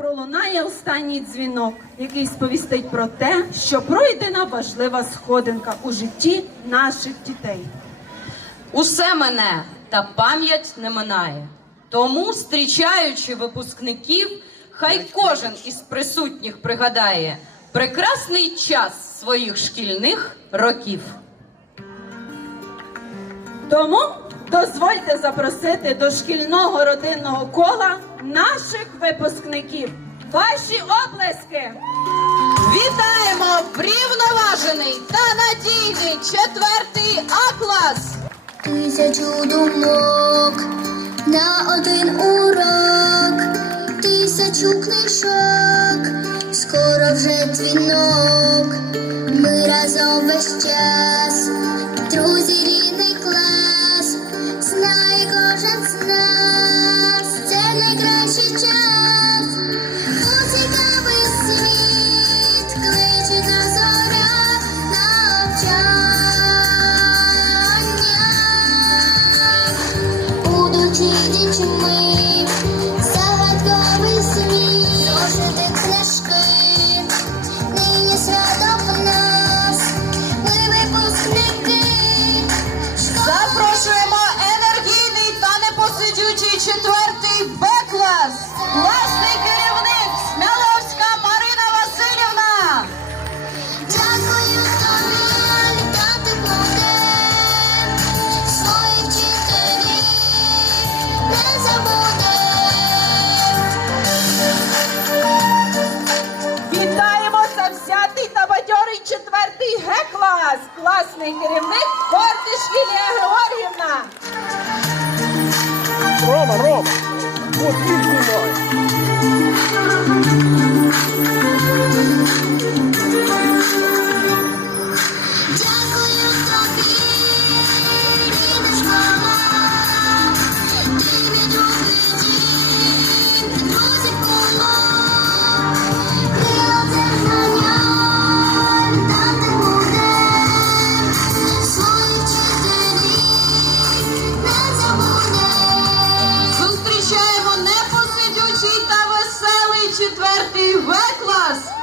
пролунає останній дзвінок, який сповістить про те, що пройдена важлива сходинка у житті наших дітей. Усе мене та пам'ять не минає. Тому, зустрічаючи випускників, хай кожен із присутніх пригадає прекрасний час своїх шкільних років. Тому дозвольте запросити до шкільного родинного кола наших випускників. Ваші оплески! Вітаємо врівноважений та надійний четвертий А-клас! Тисячу думок на один урок, тисячу книжок, скоро вже дзвінок. Ми разом весь час, Запрошуємо енергійний та непосидючий четвертий Б-клас! Класний завзятий та бадьорий четвертий Г-клас! Класний керівник Бортиш Лілія Георгівна. Рома, Рома! Вот він знімає. nós!